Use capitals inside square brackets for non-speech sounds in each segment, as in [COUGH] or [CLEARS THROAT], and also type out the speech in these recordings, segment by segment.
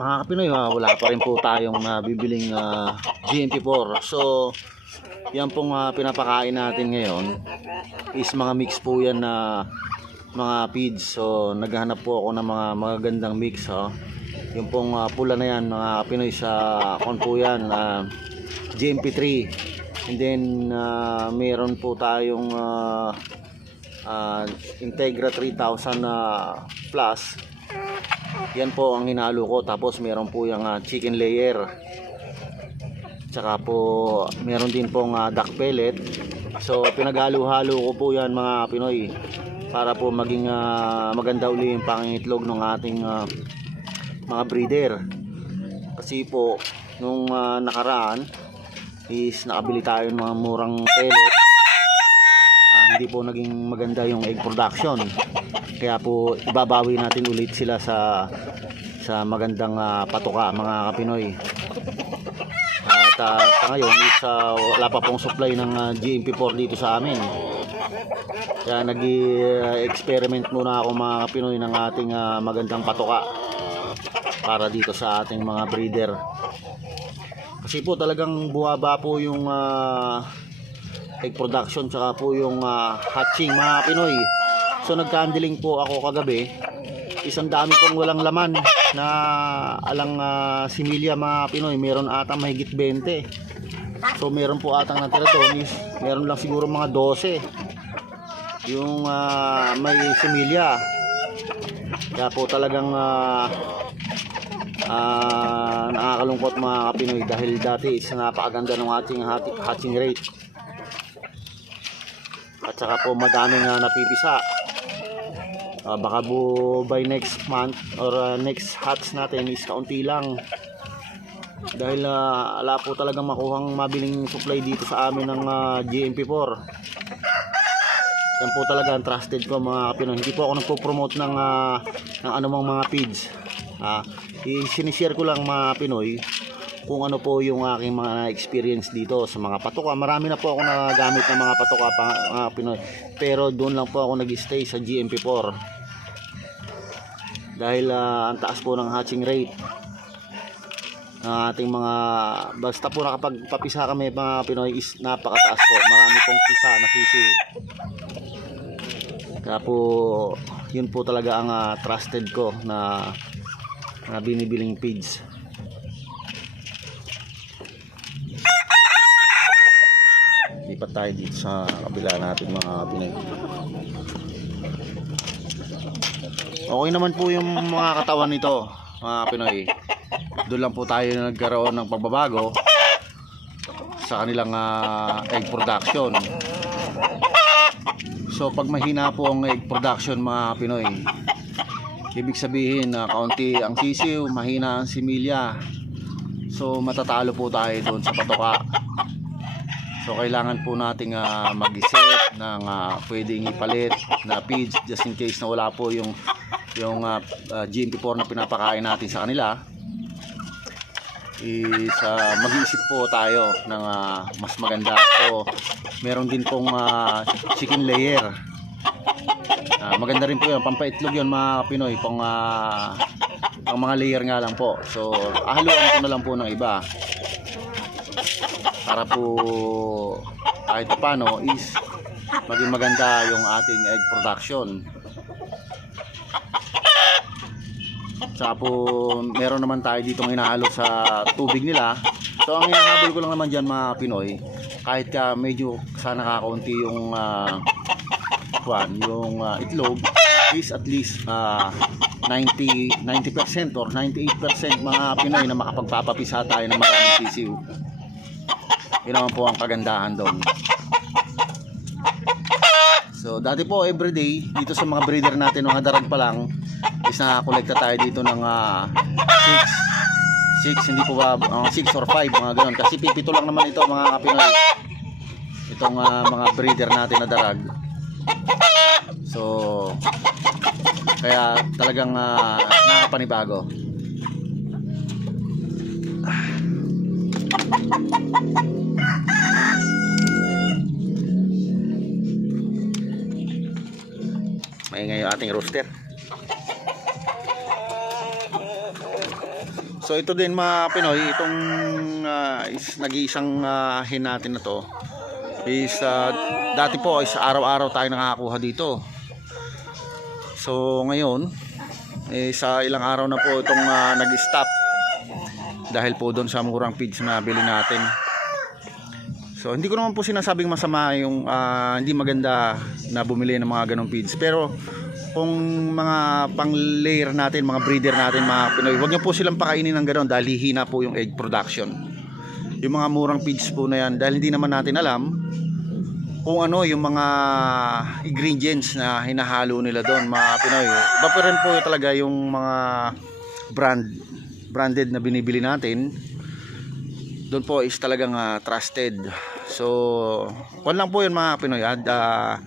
mga Pinoy, ah, wala pa rin po tayong nabibiling ah, GMP4. So, yan pong ah, pinapakain natin ngayon is mga mix po yan na mga feeds. So, naghahanap po ako ng mga magagandang mix. Oh. Yung pong ah, pula na yan, mga Pinoy sa kon po yan, ah, GMP3. And then, ah, meron po tayong ah, ah, Integra 3000 na plus yan po ang hinalo ko. Tapos meron po yung ah, chicken layer. Tsaka po meron din pong uh, duck pellet. So pinaghalo-halo ko po yan mga Pinoy para po maging ah, maganda uli yung pangingitlog ng ating ah, mga breeder. Kasi po nung ah, nakaraan is nakabili tayo ng mga murang pellet hindi po naging maganda yung egg production. Kaya po ibabawi natin ulit sila sa sa magandang ah, patuka mga kapinoy. At ah, sa ngayon is ah, wala pa pong supply ng ah, GMP4 dito sa amin. Kaya nag-experiment muna ako mga kapinoy ng ating ah, magandang patuka para dito sa ating mga breeder. Kasi po talagang buwaba po yung ah, egg production tsaka po yung ah, hatching mga Pinoy. So nagkandiling po ako kagabi. Isang dami pong walang laman na alang ah, similya mga Pinoy. Meron ata mahigit 20. So meron po atang natira doon meron lang siguro mga 12. Yung ah, may similya. Kaya po talagang ah, ah, nakakalungkot mga Pinoy dahil dati is napakaganda ng ating hatching rate at saka po madaming uh, napipisa. Ah, baka po by next month or ah, next hatch natin is kaunti lang. Dahil uh, ala po talagang makuhang mabiling supply dito sa amin ng ah, GMP4 yan po talaga ang trusted ko mga Pinoy. Hindi po ako nagpo-promote ng, ah, ng anumang mga feeds. Ah, i-sinishare ko lang mga Pinoy kung ano po yung aking mga experience dito sa mga patuka. Marami na po ako nagamit ng mga patuka pa mga Pinoy. Pero doon lang po ako nag-stay sa GMP4. Dahil ah, ang taas po ng hatching rate ng ating mga basta po nakapagpapisa kami mga Pinoy is napakataas po. Marami pong pisa na sisi. Kaya po yun po talaga ang ah, trusted ko na, na binibiling feeds. Lipat tayo dito sa kabila natin mga Pinoy. Okay naman po yung mga katawan nito, mga Pinoy. Doon lang po tayo nagkaroon ng pagbabago sa kanilang ah, egg production. So pag mahina po ang egg production mga Pinoy, ibig sabihin na kaunti ang sisiw, mahina ang similya. So matatalo po tayo doon sa patoka. So kailangan po nating ah, mag-isip ng ah, pwedeng ipalit na feeds just in case na wala po yung yung ah, ah, GMP4 na pinapakain natin sa kanila. Is ah, mag-iisip po tayo ng ah, mas maganda. So meron din pong ah, chicken layer. Ah, maganda rin po yun, pampaitlog yun mga Pinoy, pang ah, pang mga layer nga lang po. So ahaluan ko na lang po ng iba para po kahit paano is maging maganda yung ating egg production. Saka po meron naman tayo dito hinahalo sa tubig nila. So ang hinahabol ko lang naman dyan mga Pinoy, kahit ka medyo sana kakaunti yung uh, yung ah, itlog is at least ah, 90 90% or 98% mga Pinoy na makapagpapapisa tayo ng maraming sisiw. Yun naman po ang kagandahan doon. So, dati po everyday dito sa mga breeder natin nung hadarag pa lang is nakakolekta tayo dito ng 6 6 hindi po ba 6 or 5 mga ganun. Kasi pipito lang naman ito mga Pinoy. Itong ah, mga breeder natin na darag. So kaya talagang uh, nakapanibago Maingay yung ating rooster. So ito din mga Pinoy, itong ah, is, nag-iisang ah, hen natin na to is ah, dati po is araw-araw tayo nakakakuha dito. So ngayon, eh, sa ilang araw na po itong ah, nag-stop dahil po doon sa murang feeds na bili natin. So hindi ko naman po sinasabing masama yung ah, hindi maganda na bumili ng mga ganong feeds. Pero kung mga pang layer natin, mga breeder natin, mga Pinoy, huwag niyo po silang pakainin ng ganon dahil hihina po yung egg production. Yung mga murang feeds po na yan dahil hindi naman natin alam kung ano yung mga ingredients na hinahalo nila doon mga Pinoy. Iba pa rin po talaga yung mga brand branded na binibili natin doon po is talagang ah, trusted. So, kwan lang po yun mga Pinoy. At, ah,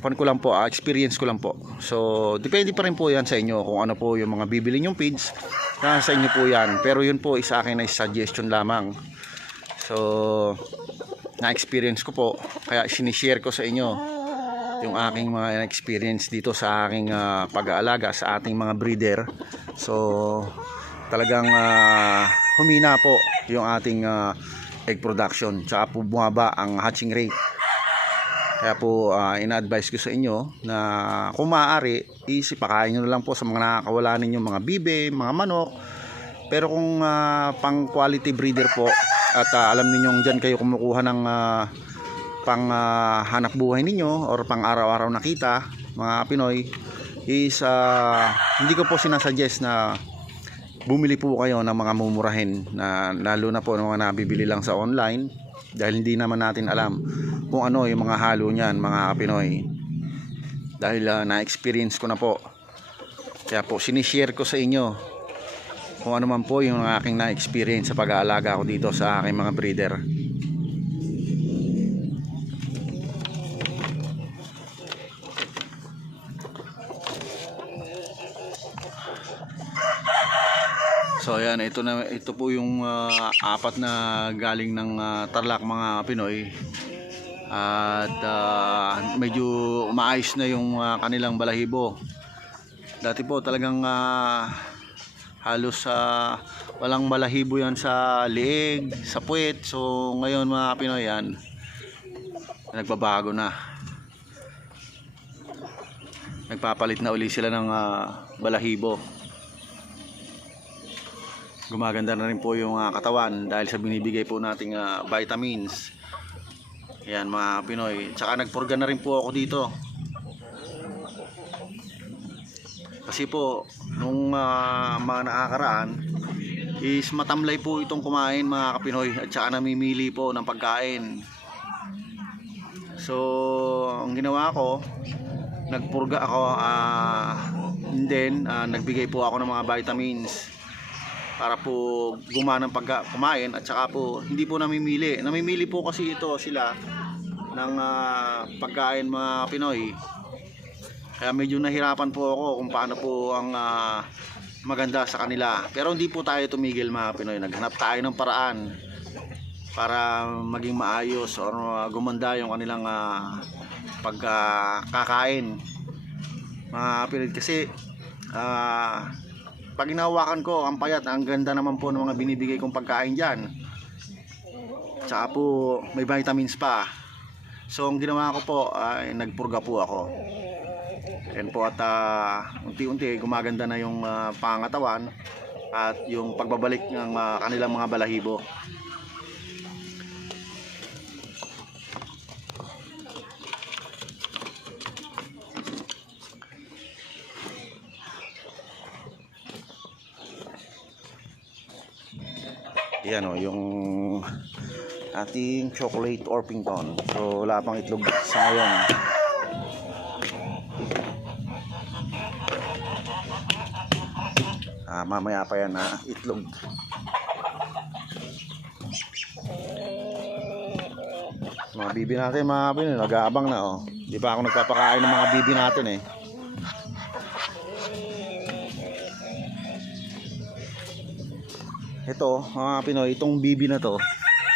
kwan ko lang po, ah, experience ko lang po. So, depende pa rin po yan sa inyo kung ano po yung mga bibili nyong feeds. Nasa inyo po yan. Pero yun po is akin na suggestion lamang. So, na-experience ko po. Kaya sinishare ko sa inyo yung aking mga experience dito sa aking ah, pag-aalaga sa ating mga breeder. So, talagang ah, humina po yung ating ah, egg production. Tsaka po bumaba ang hatching rate. Kaya po ah, ina-advise ko sa inyo na kung maaari, isipakain nyo na lang po sa mga nakakawala ninyo mga bibe, mga manok. Pero kung ah, pang quality breeder po at ah, alam ninyong dyan kayo kumukuha ng ah, pang ah, hanap buhay ninyo or pang araw-araw na kita, mga Pinoy, is ah, hindi ko po sinasuggest na bumili po kayo ng mga mumurahin na lalo na po ng mga nabibili lang sa online dahil hindi naman natin alam kung ano yung mga halo niyan mga Pinoy. Dahil ah, na-experience ko na po. Kaya po sinishare ko sa inyo kung ano man po yung aking na-experience sa pag-aalaga ko dito sa aking mga breeder ayan, ito na ito po yung ah, apat na galing ng ah, Tarlac mga Pinoy. At ah, medyo umaayos na yung ah, kanilang balahibo. Dati po talagang ah, halos sa walang balahibo yan sa liig, sa puwet. So ngayon mga Pinoy yan, nagbabago na. Nagpapalit na uli sila ng ah, balahibo gumaganda na rin po yung ah, katawan dahil sa binibigay po nating ah, vitamins. Yan mga Pinoy. Tsaka nagpurga na rin po ako dito. Kasi po nung ah, mga nakakaraan is matamlay po itong kumain mga kapinoy at saka namimili po ng pagkain. So ang ginawa ko nagpurga ako ah, and then ah, nagbigay po ako ng mga vitamins para po gumana ng pagka kumain at saka po hindi po namimili. Namimili po kasi ito sila ng ah, pagkain mga Pinoy. Kaya medyo nahirapan po ako kung paano po ang ah, maganda sa kanila. Pero hindi po tayo tumigil mga Pinoy. Naghanap tayo ng paraan para maging maayos or ah, gumanda yung kanilang ah, pagkakain. Mga Pinoy kasi ah pag hinawakan ko ang payat ang ganda naman po ng mga binibigay kong pagkain dyan. Tsaka po may vitamins pa. So ang ginawa ko po ay nagpurga po ako. Yan po at ah, unti-unti gumaganda na yung ah, pangatawan at yung pagbabalik ng ah, kanilang mga balahibo yan o yung ating chocolate orpington so wala pang itlog. Sa ngayon ah, mamaya pa yan na itlog. Mga bibi natin mga bibi nag-aabang na oh. Di pa ako nagpapakain ng mga bibi natin eh ito mga Pinoy itong bibi na to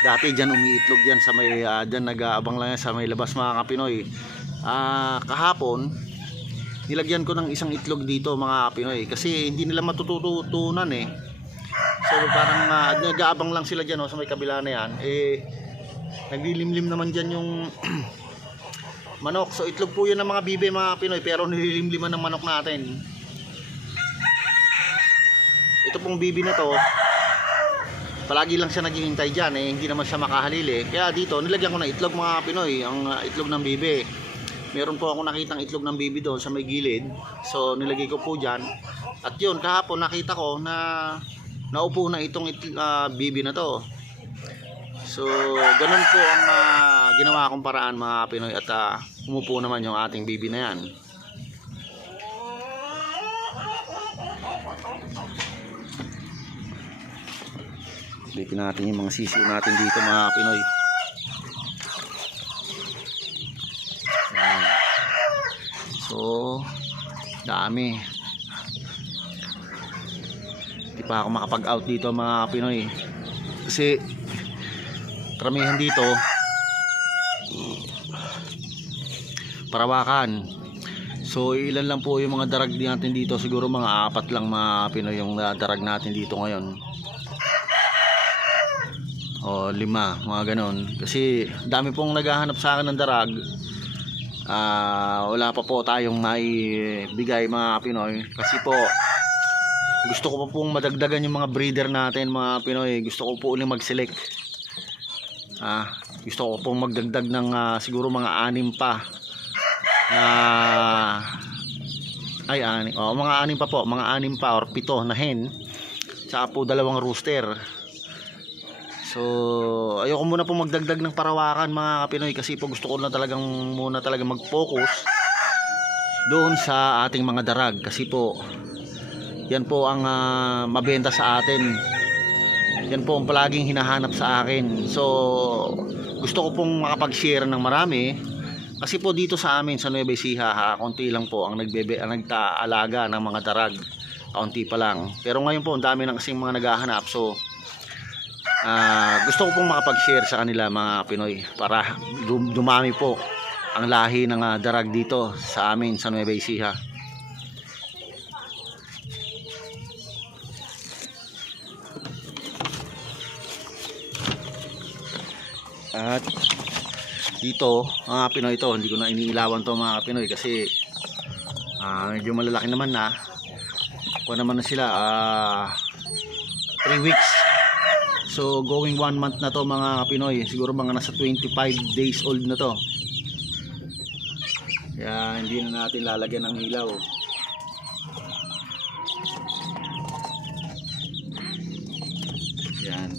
dati dyan umiitlog yan sa may uh, dyan nag-aabang lang yan sa may labas mga Pinoy Ah, kahapon nilagyan ko ng isang itlog dito mga Pinoy kasi hindi nila matututunan eh So parang uh, nag-aabang lang sila dyan oh, sa may kabila na yan. Eh, naglilimlim naman dyan yung [CLEARS THROAT] manok. So itlog po yun ng mga bibe mga Pinoy pero nililimliman ng manok natin. Ito pong bibi na to, palagi lang siya naghihintay dyan eh, hindi naman siya makahalili. Kaya dito, nilagyan ko ng itlog mga Pinoy, ang uh, itlog ng bibi. Meron po ako nakitang itlog ng bibi doon sa may gilid. So nilagay ko po dyan. At yun, kahapon nakita ko na naupo na itong itl- ah, bibi na to. So, ganun po ang ah, ginawa kong paraan mga Pinoy at ah, umupo naman yung ating bibi na yan. Silipin natin yung mga sisiw natin dito mga Pinoy. So, dami. Hindi pa ako makapag-out dito mga Pinoy. Kasi, karamihan dito, parawakan. So, ilan lang po yung mga darag natin dito. Siguro mga apat lang mga Pinoy yung darag natin dito ngayon o lima, mga ganon. Kasi dami pong naghahanap sa akin ng darag. Ah, wala pa po tayong maibigay mga Pinoy. Kasi po, gusto ko pa pong madagdagan yung mga breeder natin mga Pinoy. Gusto ko po ulit mag-select. Ah, gusto ko pong magdagdag ng ah, siguro mga anim pa na ay anim, oh, mga anim pa po, mga anim pa or pito na hen. Tsaka po dalawang rooster. So, ayoko muna po magdagdag ng parawakan mga Pinoy kasi po gusto ko na talagang muna talaga mag-focus doon sa ating mga darag kasi po yan po ang ah, mabenta sa atin. Yan po ang palaging hinahanap sa akin. So, gusto ko pong makapag-share ng marami kasi po dito sa amin sa Nueva Ecija, konti lang po ang nagbebe ang nagtaalaga ng mga darag. Kaunti pa lang. Pero ngayon po, ang dami na kasing mga naghahanap. So, Ah, gusto ko pong makapag-share sa kanila mga Pinoy para dum- dumami po ang lahi ng ah, darag dito sa amin sa Nueva Ecija. At dito, mga Pinoy to, hindi ko na iniilawan to mga Pinoy kasi ah, medyo malalaki naman na. Kuha naman na sila 3 weeks So going one month na to mga Pinoy. Siguro mga nasa 25 days old na to. Kaya hindi na natin lalagyan ng ilaw. Yan.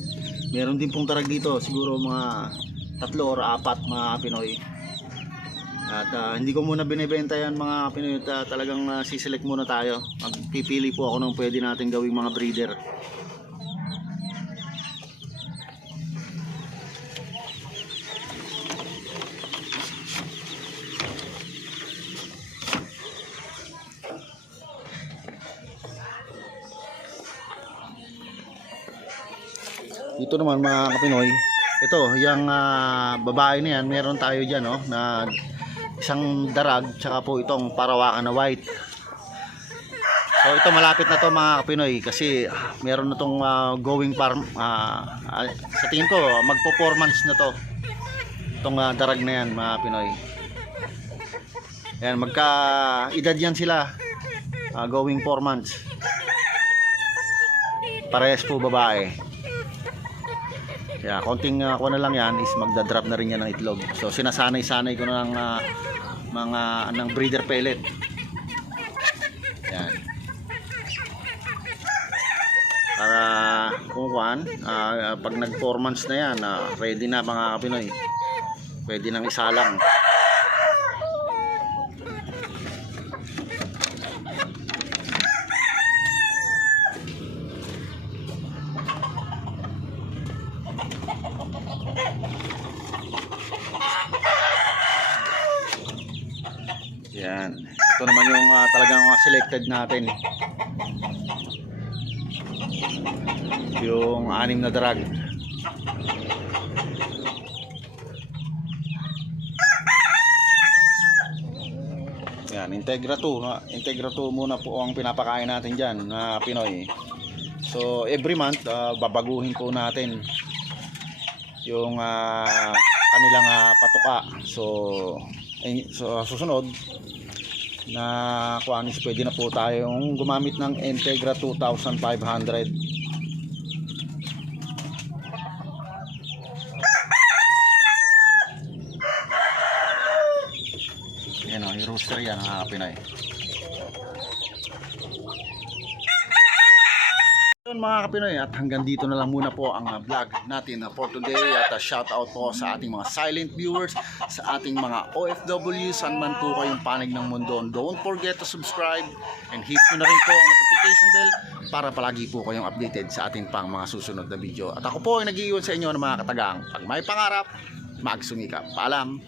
Meron din pong tarag dito. Siguro mga tatlo or apat mga Pinoy. At ah, hindi ko muna binibenta yan mga Pinoy. Ah, talagang uh, siselect muna tayo. Magpipili po ako ng pwede natin gawing mga breeder Dito naman mga kapinoy, ito, yung ah, babae na yan, meron tayo dyan, no, na isang darag, tsaka po itong parawakan na white. So ito malapit na to mga kapinoy kasi ah, meron na tong ah, going farm, ah, ah, sa tingin ko, magpo-performance na to. Itong ah, darag na yan mga Pinoy. Yan, magka edad yan sila. ah, going 4 months. Parehas po babae. Kaya konting uh, ko na lang yan is magda-drop na rin yan ng itlog. So sinasanay-sanay ko na ng ah, mga ng breeder pellet. Yan. Para kung kuhan, ah, pag nag 4 months na yan, ah, ready na mga Pinoy. Pwede nang isalang. Yan. Ito naman yung ah, talagang mga selected natin. Yung anim na drag. Yan, Integra 2. ha? Integra 2 muna po ang pinapakain natin dyan na Pinoy. So every month ah, babaguhin po natin yung ah, kanilang ah, patuka. So eh, so susunod na kuanis pwede na po tayong gumamit ng Integra 2500. Yan o, yung rooster yan, mga kapinay. Yun mga kapinoy. At hanggang dito na lang muna po ang uh, vlog natin for today. At uh, shout out po sa ating mga silent viewers sa ating mga OFW saan man po kayong panig ng mundo. Don't forget to subscribe and hit nyo na rin po ang notification bell para palagi po kayong updated sa ating pang mga susunod na video. At ako po ay nag-iwan sa inyo ng mga katagang pag may pangarap magsumikap paalam